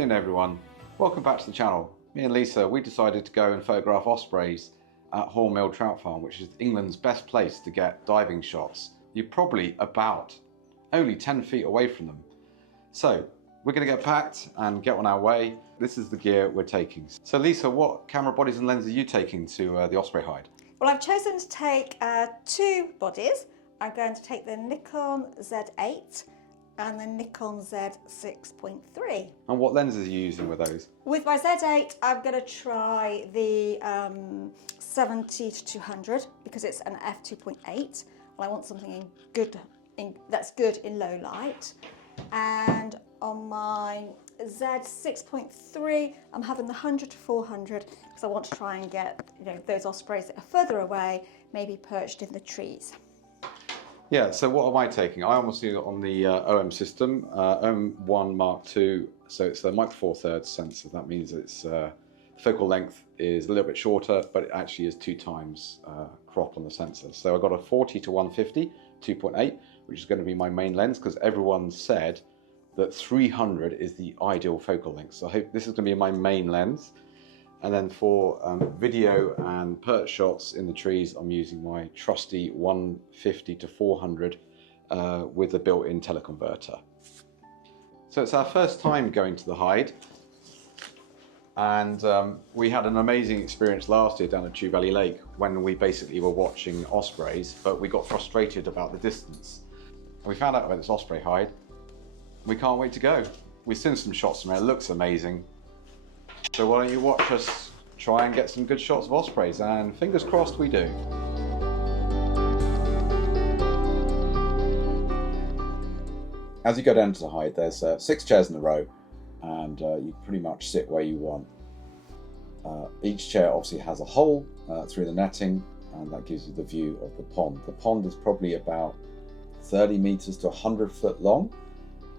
afternoon everyone, welcome back to the channel. Me and Lisa, we decided to go and photograph ospreys at Horn Mill Trout Farm, which is England's best place to get diving shots. You're probably about only 10 feet away from them. So we're going to get packed and get on our way. This is the gear we're taking. So Lisa, what camera bodies and lenses are you taking to the Osprey hide? Well, I've chosen to take two bodies. I'm going to take the Nikon Z8 and the Nikon Z6.3. And what lenses are you using with those? With my Z8, I'm going to try the 70 to 200 because it's an f2.8. And I want something that's good in low light. And on my Z6.3, I'm having the 100 to 400 because I want to try and get those ospreys that are further away, maybe perched in the trees. Yeah, so what am I taking? I almost use it on the OM system, OM1 Mark II, so it's a micro four thirds sensor. That means its focal length is a little bit shorter, but it actually is 2 times crop on the sensor. So I got a 40 to 150, 2.8, which is going to be my main lens because everyone said that 300 is the ideal focal length. So I hope this is going to be my main lens. And then for video and perch shots in the trees, I'm using my trusty 150 to 400 with a built-in teleconverter. So it's our first time going to the hide. And we had an amazing experience last year down at Chew Valley Lake when we basically were watching ospreys, but we got frustrated about the distance. And we found out about this osprey hide. We can't wait to go. We've seen some shots from it, it looks amazing. So why don't you watch us try and get some good shots of ospreys, and fingers crossed we do. As you go down to the hide, there's 6 chairs in a row, and you pretty much sit where you want. Each chair obviously has a hole through the netting, and that gives you the view of the pond. The pond is probably about 30 meters to 100 foot long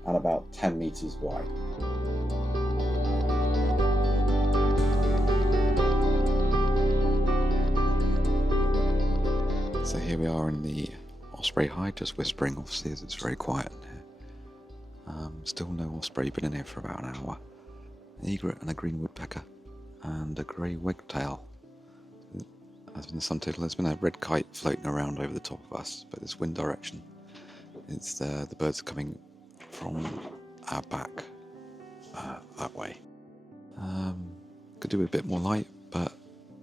and about 10 meters wide. So here we are in the osprey hide, just whispering obviously as it's very quiet in here. Still no osprey, been in here for about an hour. An egret and a green woodpecker and a grey wagtail. As in the sun table, there's been a red kite floating around over the top of us, but this wind direction, it's the birds are coming from our back that way. Could do with a bit more light, but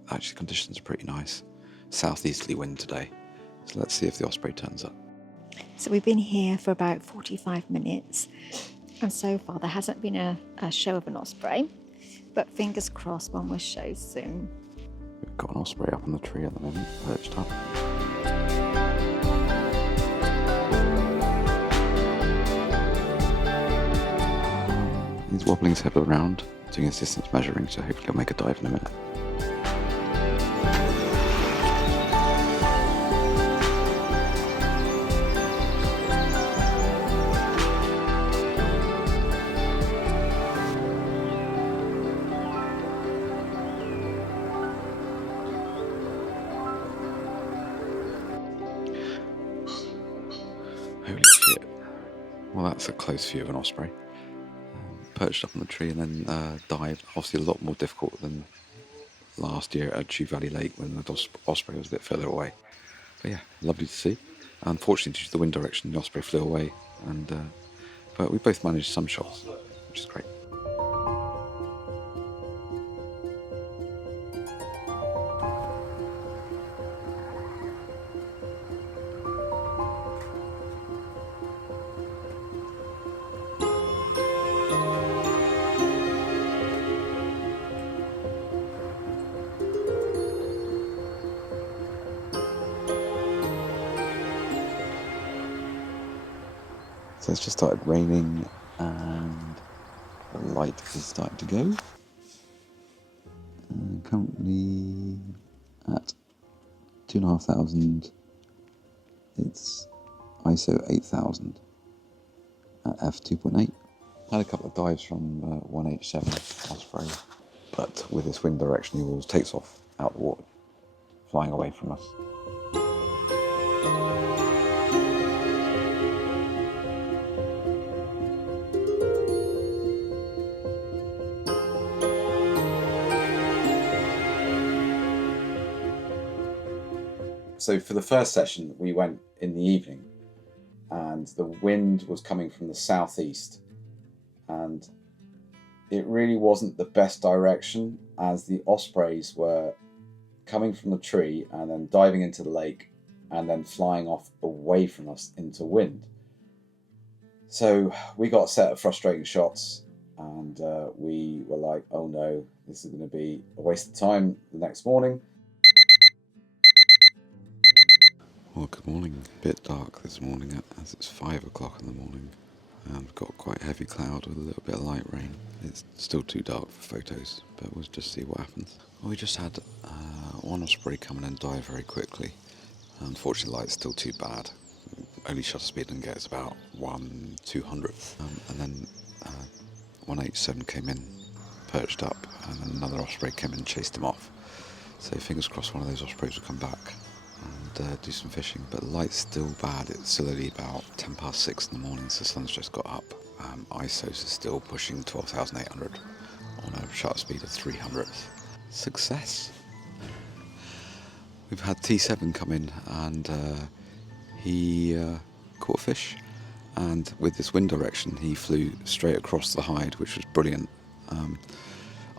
actually conditions are pretty nice. Southeasterly wind today, so let's see if the osprey turns up. So we've been here for about 45 minutes, and so far there hasn't been a show of an osprey, but fingers crossed one will show soon. We've got an osprey up on the tree at the moment, perched up. He's wobbling his head around, doing his distance measuring, so hopefully he'll make a dive in a minute. Holy shit. Well, that's a close view of an osprey. Perched up on the tree and then dived. Obviously a lot more difficult than last year at Chew Valley Lake when the osprey was a bit further away. But yeah, lovely to see. Unfortunately, due to the wind direction, the osprey flew away, but we both managed some shots, which is great. So it's just started raining and the light is starting to go. Currently at 2,500, it's ISO 8000 at f2.8. Had a couple of dives from 1H7 Osprey, but with this wind direction he always takes off out the water, flying away from us. So for the first session, we went in the evening, and the wind was coming from the southeast, and it really wasn't the best direction, as the ospreys were coming from the tree and then diving into the lake and then flying off away from us into wind. So we got a set of frustrating shots, and we were like, oh no, this is going to be a waste of time the next morning. Well, good morning. A bit dark this morning as it's 5 o'clock in the morning. We've got quite a heavy cloud with a little bit of light rain. It's still too dark for photos, but we'll just see what happens. Well, we just had one osprey come in and die very quickly. Unfortunately, light's still too bad. Only shutter speed and gets about 1/200th. And then 187 came in, perched up, and then another osprey came in and chased him off. So fingers crossed one of those ospreys will come back and do some fishing. But the light's still bad. It's still only about 6:10 in the morning, so the sun's just got up. ISOs is still pushing 12,800 on a shutter speed of 300th. Success! We've had T7 come in, and he caught a fish, and with this wind direction he flew straight across the hide, which was brilliant.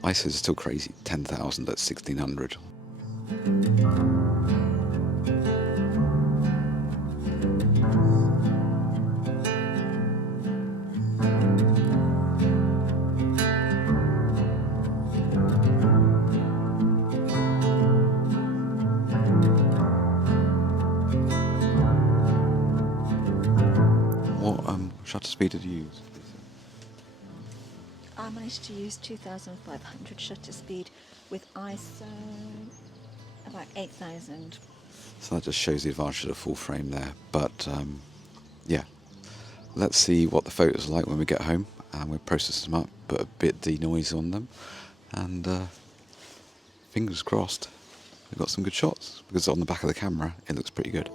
ISOs are still crazy, 10,000 at 1,600. What shutter speed did you use? I managed to use 2,500 shutter speed with ISO about 8,000. So that just shows the advantage of the full frame there. But yeah, let's see what the photos are like when we get home, and we'll process them up, put a bit denoise on them, and fingers crossed we've got some good shots, because on the back of the camera it looks pretty good.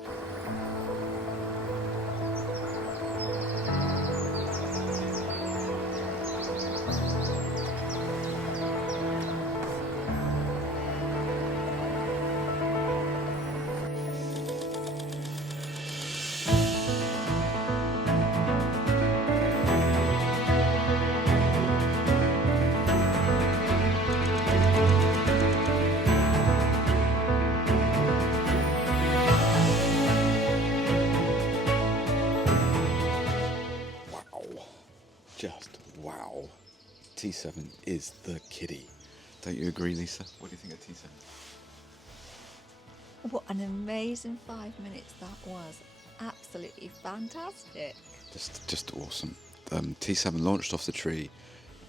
Just wow. T7 is the kiddie. Don't you agree, Lisa? What do you think of T7? What an amazing 5 minutes that was. Absolutely fantastic. Just awesome. T7 launched off the tree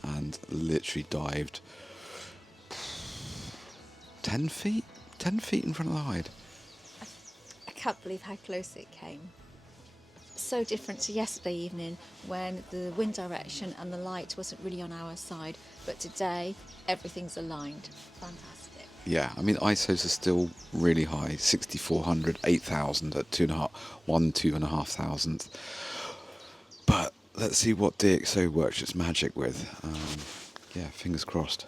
and literally dived 10 feet? 10 feet in front of the hide. I can't believe how close it came. So different to yesterday evening when the wind direction and the light wasn't really on our side, but today everything's aligned. Fantastic. Yeah, I mean ISOs are still really high, 6,400, 8,000 at 2,500th. But let's see what DxO works its magic with. Yeah, fingers crossed.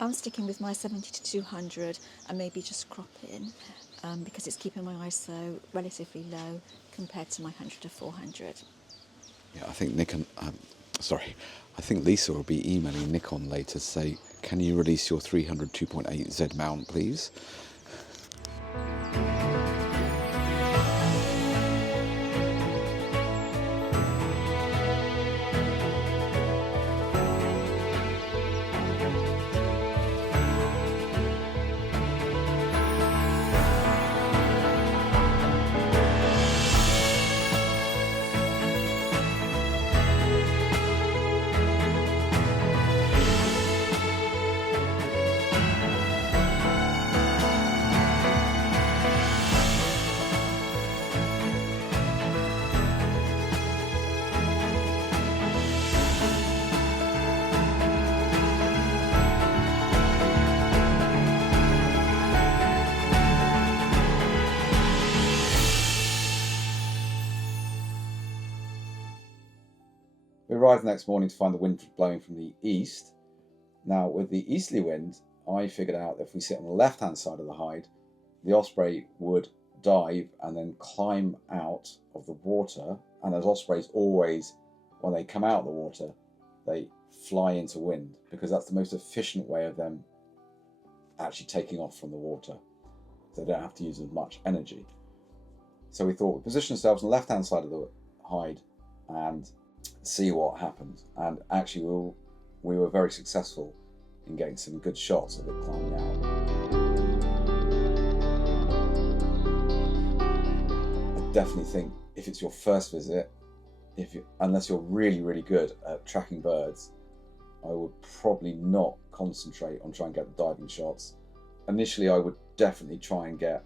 I'm sticking with my 70 to 200 and maybe just crop in because it's keeping my ISO relatively low compared to my 100 to 400. Yeah, I think I think Lisa will be emailing Nikon later to say, can you release your 300 2.8 Z mount, please? We arrived the next morning to find the wind blowing from the east. Now, with the easterly wind, I figured out that if we sit on the left-hand side of the hide, the osprey would dive and then climb out of the water. And as ospreys always, when they come out of the water, they fly into wind, because that's the most efficient way of them actually taking off from the water. So they don't have to use as much energy. So we thought we'd position ourselves on the left-hand side of the hide and see what happens. And actually we were very successful in getting some good shots of it climbing out. I definitely think if it's your first visit, unless you're really, really good at tracking birds, I would probably not concentrate on trying to get the diving shots. Initially, I would definitely try and get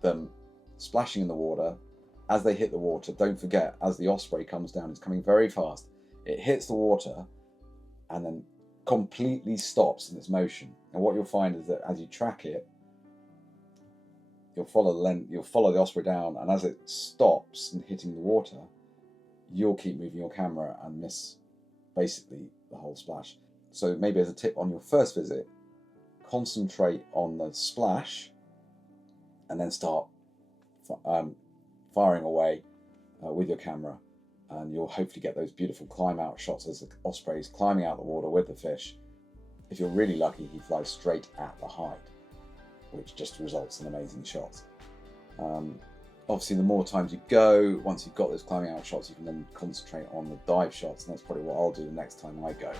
them splashing in the water. As they hit the water, don't forget, as the osprey comes down, it's coming very fast. It hits the water and then completely stops in its motion. And what you'll find is that as you track it, you'll follow the osprey down, and as it stops and hitting the water, you'll keep moving your camera and miss basically the whole splash. So maybe as a tip on your first visit, concentrate on the splash and then start firing away with your camera, and you'll hopefully get those beautiful climb out shots as the osprey is climbing out the water with the fish. If you're really lucky, he flies straight at the hide, which just results in amazing shots. Obviously, the more times you go, once you've got those climbing out shots, you can then concentrate on the dive shots, and that's probably what I'll do the next time I go.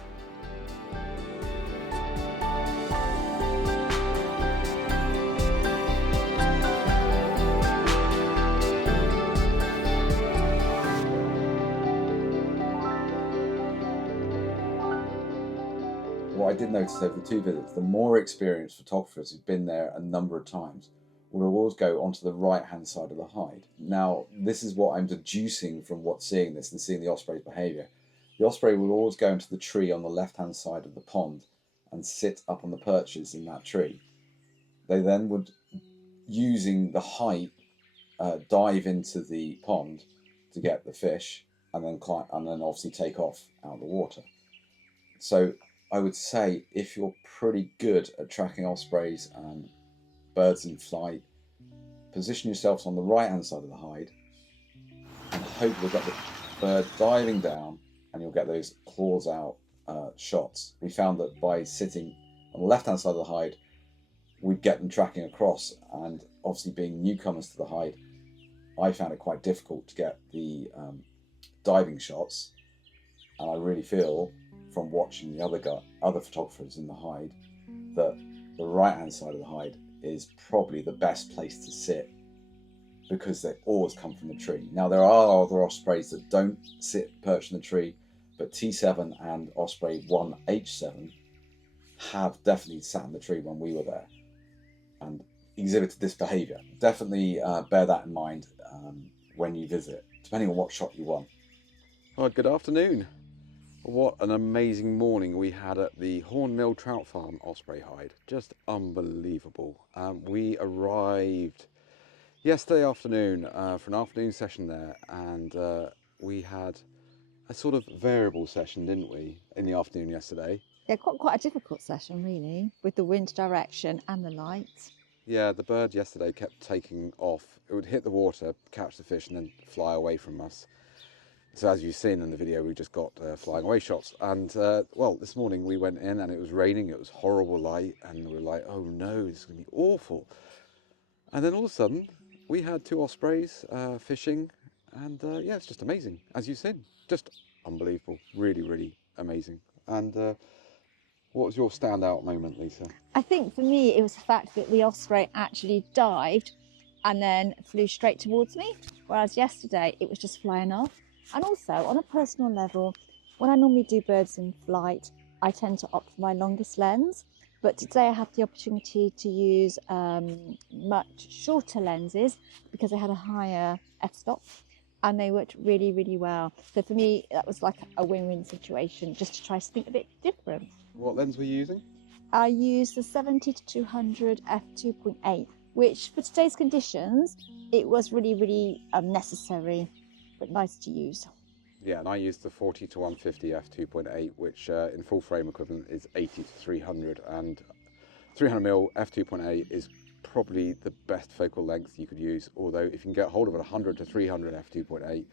What I did notice over the two visits, the more experienced photographers who've been there a number of times will always go onto the right-hand side of the hide. Now, this is what I'm deducing from seeing this and seeing the osprey's behaviour. The osprey will always go into the tree on the left-hand side of the pond and sit up on the perches in that tree. They then would, using the height, dive into the pond to get the fish and then climb, and then obviously take off out of the water. So I would say if you're pretty good at tracking ospreys and birds in flight, position yourselves on the right hand side of the hide and hope you'll get the bird diving down and you'll get those claws out shots. We found that by sitting on the left hand side of the hide, we'd get them tracking across, and obviously being newcomers to the hide, I found it quite difficult to get the diving shots, and I really feel from watching the other photographers in the hide that the right hand side of the hide is probably the best place to sit, because they always come from the tree. Now, there are other ospreys that don't sit perched in the tree, but T7 and Osprey 1H7 have definitely sat in the tree when we were there and exhibited this behaviour. Definitely bear that in mind when you visit, depending on what shot you want. Well, good afternoon. What an amazing morning we had at the Horn Mill Trout Farm Osprey hide. Just unbelievable. We arrived yesterday afternoon for an afternoon session there, and we had a sort of variable session, didn't we, in the afternoon yesterday? Yeah, quite a difficult session, really, with the wind direction and the light. Yeah, the bird yesterday kept taking off. It would hit the water, catch the fish, and then fly away from us. So as you've seen in the video, we just got flying away shots. And well, this morning we went in and it was raining, it was horrible light, and we were like, oh no, this is going to be awful. And then all of a sudden, we had two ospreys fishing, and yeah, it's just amazing, as you've seen. Just unbelievable, really, really amazing. And what was your standout moment, Lisa? I think for me, it was the fact that the osprey actually dived and then flew straight towards me, whereas yesterday it was just flying off. And also, on a personal level, when I normally do birds in flight, I tend to opt for my longest lens. But today I had the opportunity to use much shorter lenses because they had a higher f-stop and they worked really, really well. So for me, that was like a win-win situation, just to try something a bit different. What lens were you using? I used the 70-200 f2.8, which for today's conditions, it was really, really necessary, but nice to use. Yeah, and I used the 40-150 f2.8, which in full frame equivalent is 80-300, and 300mm f2.8 is probably the best focal length you could use, although if you can get hold of a 100 to 300 f2.8,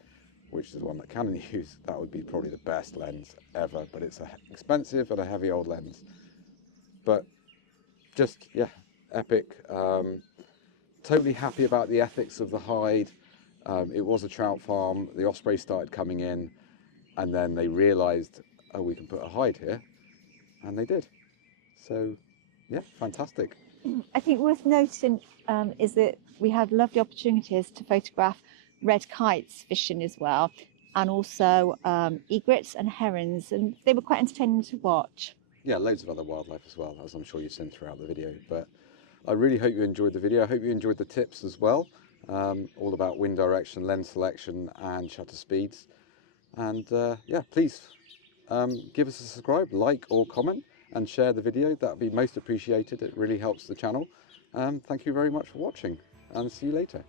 which is the one that Canon use, that would be probably the best lens ever, but it's expensive and a heavy old lens. But just, yeah, epic. Totally happy about the ethics of the hide. It was a trout farm. The ospreys started coming in, and then they realized, oh, we can put a hide here, and they did. So, yeah, fantastic. I think worth noting is that we had lovely opportunities to photograph red kites fishing as well, and also egrets and herons, and they were quite entertaining to watch. Yeah, loads of other wildlife as well, as I'm sure you've seen throughout the video. But I really hope you enjoyed the video. I hope you enjoyed the tips as well, all about wind direction, lens selection, and shutter speeds. And yeah, please give us a subscribe, like or comment, and share the video. That would be most appreciated. It really helps the channel. Thank you very much for watching, and see you later.